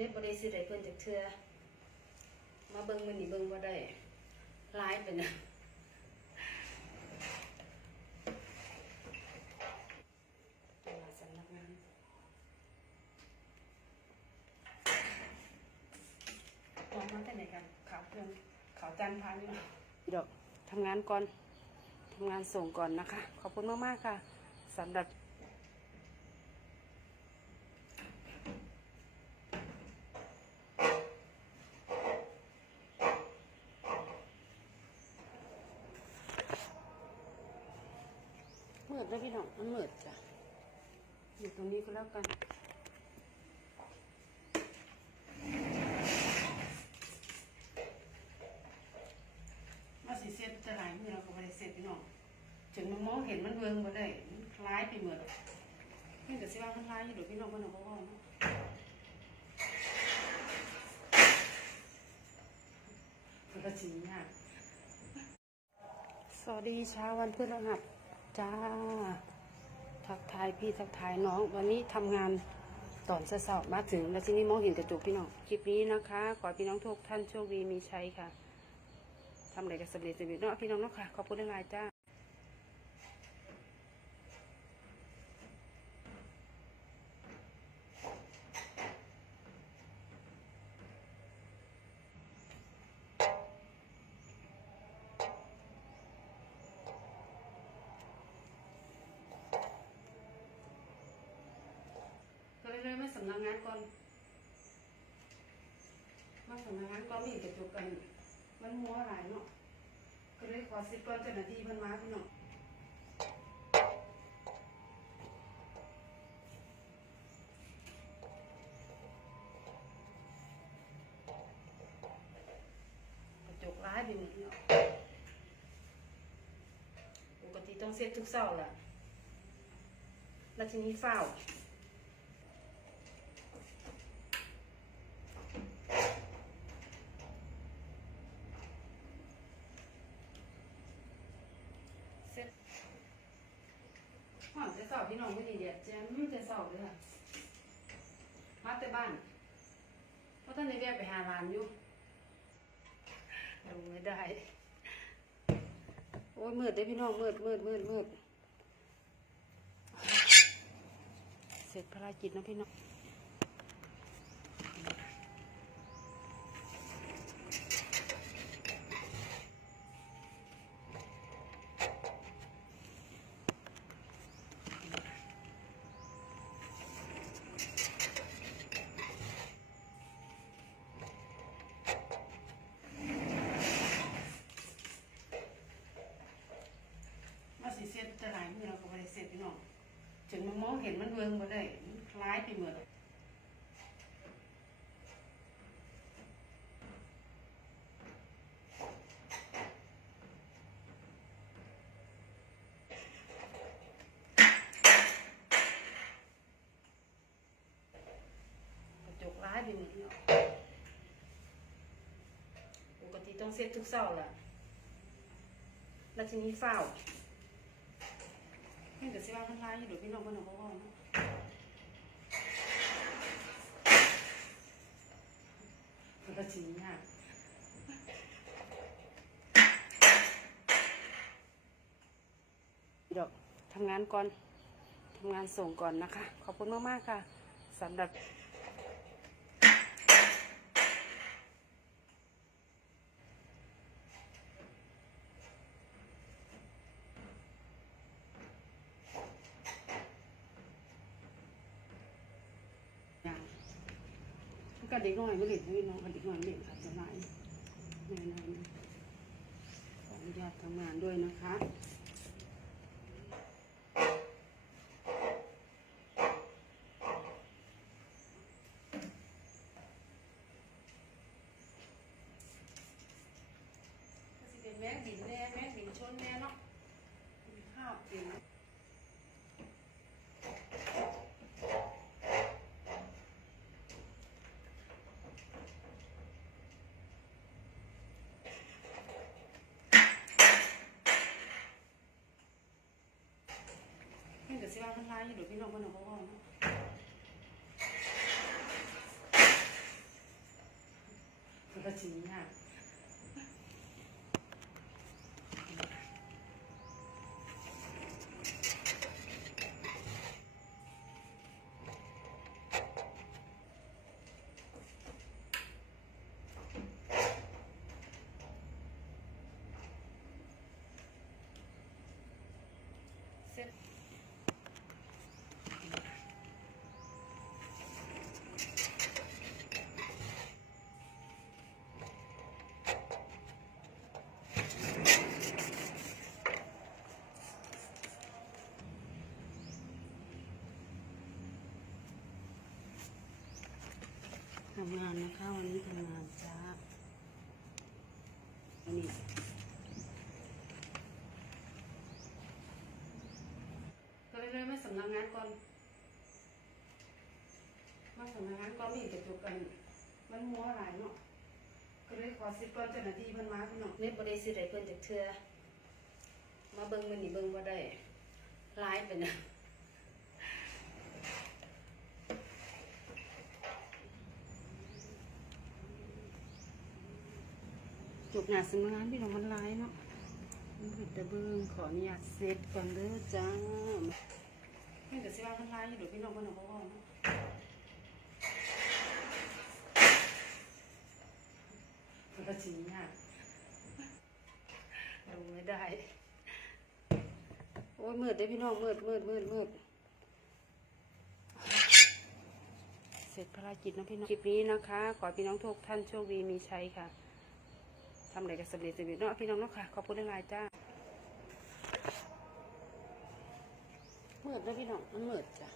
เน็ตบ่ได้สิได้เพิ่นจักเทือมาเบิ่งมื้อนี้เบิ่งบ่ได้หลายไปนะตัวสำนักงานออกมาแต่ไหนกันขาเพิ่นขาจันทร์พาอยู่เดี๋ยวทำงานก่อนทำงานส่งก่อนนะคะ ขอบคุณมาก ๆ ค่ะสำหรับ มืดแล้วพี่น้องมันหมืดจ้ะอยู่ตรงนี้ก็แล้วกันมาสิเสร็จจะหลายมือเราก็ไม่ได้เสร็จพี่น้องถึงมันมองเห็นมันเวงมาได้มันคล้ายไปเหมือนนี่แต่สิว่ามันคล้ายอยู่เดี๋ยวพี่น้องมันเอาก็ว่ามันก็จริงยากสวัสดีเช้าวันพฤหัส จ้า ทักทายพี่ทักทายน้อง วันนี้ทำงานตอนเช้าๆมาถึงแล้วที่นี้มองเห็นกระจกพี่น้องคลิปนี้นะคะ ขอพี่น้องทุกท่านโชคดีมีชัยค่ะทำอะไรก็สำเร็จสำเร็จเนาะพี่น้องเนาะค่ะขอบคุณหลายจ้า เลยมาสำนักงานก่อนมาสำนักงานก่อนไม่เห็นกระจกกัน มันมัวหลายเนาะก็เลยขอสิบก่อนเจ้าหน้าที่มันมาพี่น้องกระจกร้ายไปหมดเนาะปกติต้องเซ็ตทุกเสาร์แหละแล้วทีนี้เฝ้า เซ็ตห้อง จะสอบพี่น้องไม่ดีเดียดแจมจะสอบเลยค่ะมาแต่บ้าน เพราะท่านนี้แวะไปหาร้านอยู่ลงไม่ได้ โอ้ยมืดเด้อพี่น้องมืดมืดมืดมืดเสร็จภารกิจนะพี่น้อง ซ็ตจะหลายมือเราก็ไม่ได้เซ็ตพี่น้องถึงมันมองเห็นมันเวิงมาได้มันคล้ายไปเหมือนกระจกร้ายไปหมือนเนาะปกติต้องเซ็ตทุกเสาร์แหละแล้วทีนี้เฝ้า เห็นแต่สิว่ามันร้ายอยู่ดี๋ยพี่น้องมันเอาบ่ว่าเนาะมันก็จริงยากเดี๋ยวทำงานก่อนทำงานส่งก่อนนะคะ ขอบคุณมาก ๆ ค่ะสำหรับ ก็เด็กน้อยไม่เล่นพี่น้องก็เด็กน้อยเล่นอาจจะหลายแน่นอนขออนุญาตทำงานด้วยนะคะแม่บินแน่แม่บินชนแน่เนาะ สิว่ามันร้ายอยู่หรือพี่น้องมันหนูบ่ว่าเมันก็สิยาะำงานนะคะ วันนี้ทำงานจ้าวันนี้ก็เลยเลยมาสำนักงานก่อนมาสำนักงานก่อนไม่เห็นจะจบกัน มันมัวหลายเนาะก็เลยขอสิบก่อนเจ้าหน้าที่เพิ่นมาพี่น้องเน็ตบ่ได้สิได้เพิ่นจากเทื่อมาเบิ่งมื้อนี้เบิ่งบ่ได้หลายไปนะ จุกหนาสำงานพี่น้องมันร้ายเนาะมันผิดตะเบิงขออนุญาตเซตก่อนเด้อจ้าไม่แต่สิว่ามันร้ายอยู่เดี๋ยวพี่น้องมันเอาบ่ว่าเนาะมันก็จริงยากดูไม่ได้ โอ้ยมืดเด้พี่น้องมืดมืดมืดมืดเสร็จภารกิจนะพี่น้อง คลิปนี้นะคะ ขอพี่น้องทุกท่านโชคดีมีชัยค่ะำอะไรก็สำเร็จสำเร็จเนาะพี่น้องเนาะค่ะ ขอบคุณหลายๆจ้าเมืดแล้วพี่น้องมันเมืดจ้ะ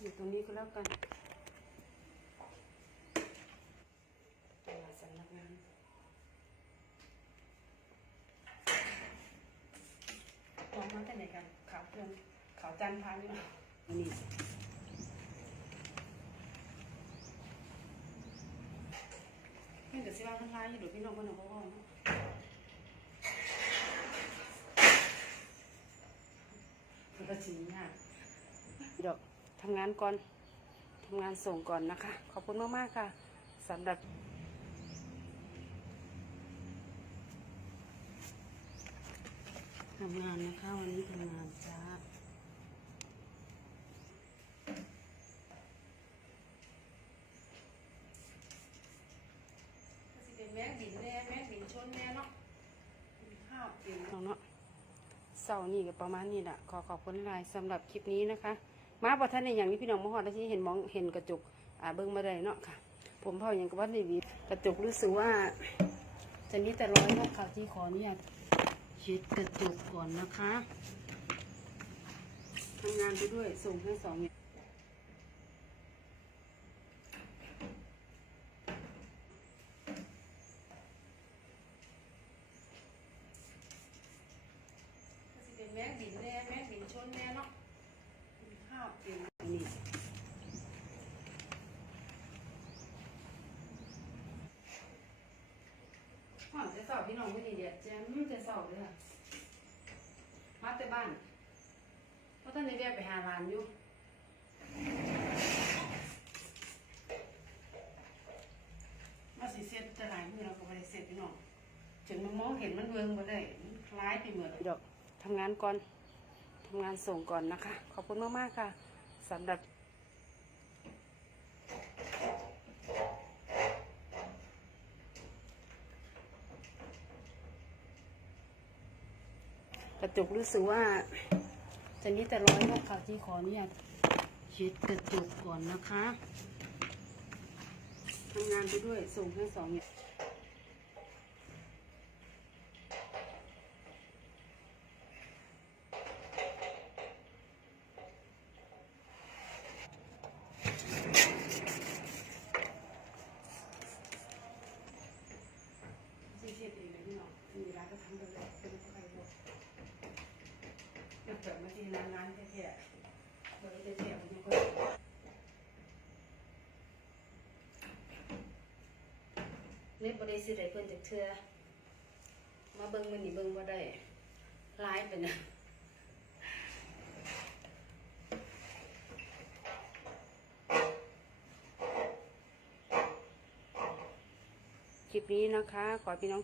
อยู่ตรงนี้ก็แล้วกันตัวสำนักงานลองมาแต่ไหนกันขาวเพื่อนขาวจันทร์พาพี่น้องอันนี้เพื่อนกับ สิว่ามันร้ายอยู่ดี๋ยวพี่น้องมันเอาบ่ว่าเนาะมันก็จริงยากเดี๋ยวทำงานก่อนทำงานส่งก่อนนะคะ ขอบคุณมาก ๆ ค่ะสำหรับทำงานนะคะ วันนี้ทำงานจ้าแม่ บินแน่แม่บินชนแน่เนาะข้าวกินเนาะเสาร์นี้ก็ประมาณนี้แหละขอขอบคุณหลายสำหรับคลิปนี้นะคะ มาบอท่านในอย่างนี้พี่น้องมหอดแล้วที่เห็นมองเห็นกระจุกอ่าเบิ้งมาได้เนาะค่ะ ผมพ่ออย่างกับว่าในวีกระจุกรู้สึกว่าจะนี้แต่ร้อยนะค่ะที่ขออนุญาตเช็ดกระจุกก่อนนะคะทำงานไปด้วยส่งทั้งสองอย่างก็สิเป็นแม่บินแน่แม่บินชนแน่เนาะข้าวเป็นอันนี้ สอบพี่น้องไม่ดีเดียแจมจะสอบเลยค่ะมาแต่บ้านเพราะท่านในแวะไปหาร้านอยู่มาสิเซ็ตจะหลายมือเราก็ไม่ได้เซ็ตพี่น้องจนมันมองเห็นมันเวิงมาได้มันคล้ายไปเหมือนเดอกทำงานก่อนทำงานส่งก่อนนะคะ ขอบคุณมากๆค่ะสำหรับ ระจกรู้สึกว่าจะนี้แต่ร้อยนะค่ะที่ขออนุญาตเช็ดกระจกก่อนนะคะทำงานไปด้วยส่งทั้งสองอย่างที่เช็ดเองเลยพี่น้องมีร้านก็ทำไปเลยเป็นใครบอก เกิดมาทีนานๆแท้ๆ เกิดแท้ๆมันยังก็เน็ตบ่ได้สิได้เพิ่นจากเทื่อมาเบิ่งมื้อนี้เบิ่งบ่ได้หลายไปนะคลิปนี้นะคะ ขอพี่น้อง